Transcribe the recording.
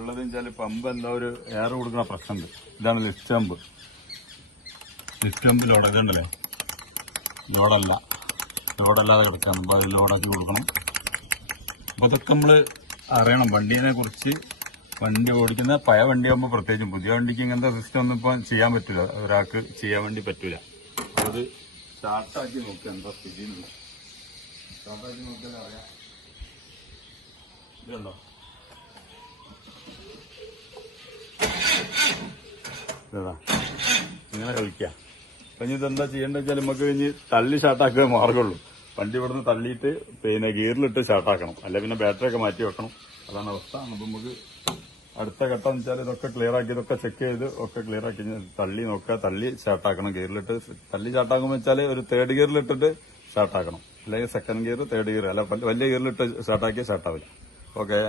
ഉള്ളതെന്ന് വെച്ചാൽ പമ്പ് എന്താ ഒരു എയർ കൊടുക്കുന്ന പ്രശ്നമുണ്ട്. ഇതാണ് ലിഫ്റ്റ് പമ്പ്. ലിഫ്റ്റ് പമ്പ് ലോഡല്ലേ, ലോഡല്ലാതെ കിടക്കാം. അപ്പോൾ അത് ലോഡാക്കി കൊടുക്കണം. അപ്പോൾ അതൊക്കെ നമ്മൾ അറിയണം വണ്ടീനെ കുറിച്ച്. വണ്ടി ഓടിക്കുന്ന പഴയ വണ്ടിയാകുമ്പോൾ പ്രത്യേകിച്ചും, പുതിയ വണ്ടിക്ക് ഇങ്ങനത്തെ സിസ്റ്റം ഒന്നും ഇപ്പം ചെയ്യാൻ പറ്റില്ല, ഒരാൾക്ക് ചെയ്യാൻ വേണ്ടി പറ്റില്ല. അത് സ്റ്റാർട്ടാക്കി നോക്കുക എന്താ സ്ഥിതി എന്നുള്ളത്. സ്റ്റാർട്ടാക്കി നോക്കിയാൽ അറിയാം. ഇതുണ്ടോ, ഇതാ ഇങ്ങനെ കളിക്കുക. അപ്പം ഇനി ഇതെന്താ ചെയ്യേണ്ടത് വെച്ചാൽ നമുക്ക് ഇനി തള്ളി സ്റ്റാർട്ടാക്കുക മാർഗമുള്ളൂ. വണ്ടി ഇവിടുന്ന് തള്ളിയിട്ട് ഗിയറിലിട്ട് സ്റ്റാർട്ടാക്കണം, അല്ല പിന്നെ ബാറ്ററി ഒക്കെ മാറ്റി വെക്കണം. അതാണ് അവസ്ഥ. അപ്പം നമുക്ക് അടുത്ത ഘട്ടം എന്ന് വെച്ചാൽ ഇതൊക്കെ ക്ലിയർ ആക്കി, ഇതൊക്കെ ചെക്ക് ചെയ്ത് ഒക്കെ ക്ലിയർ ആക്കി തള്ളി നോക്കുക, തള്ളി സ്റ്റാർട്ടാക്കണം. ഗിയറിലിട്ട് തള്ളി സ്റ്റാർട്ടാക്കുമ്പോൾ വെച്ചാൽ ഒരു തേർഡ് ഗിയറിലിട്ടിട്ട് സ്റ്റാർട്ടാക്കണം, അല്ലെങ്കിൽ സെക്കൻഡ് ഗിയർ, തേർഡ് ഗിയർ, അല്ല വലിയ ഗിയറിലിട്ട് സ്റ്റാർട്ടാക്കിയാൽ സ്റ്റാർട്ടാവില്ല. ഓക്കെ.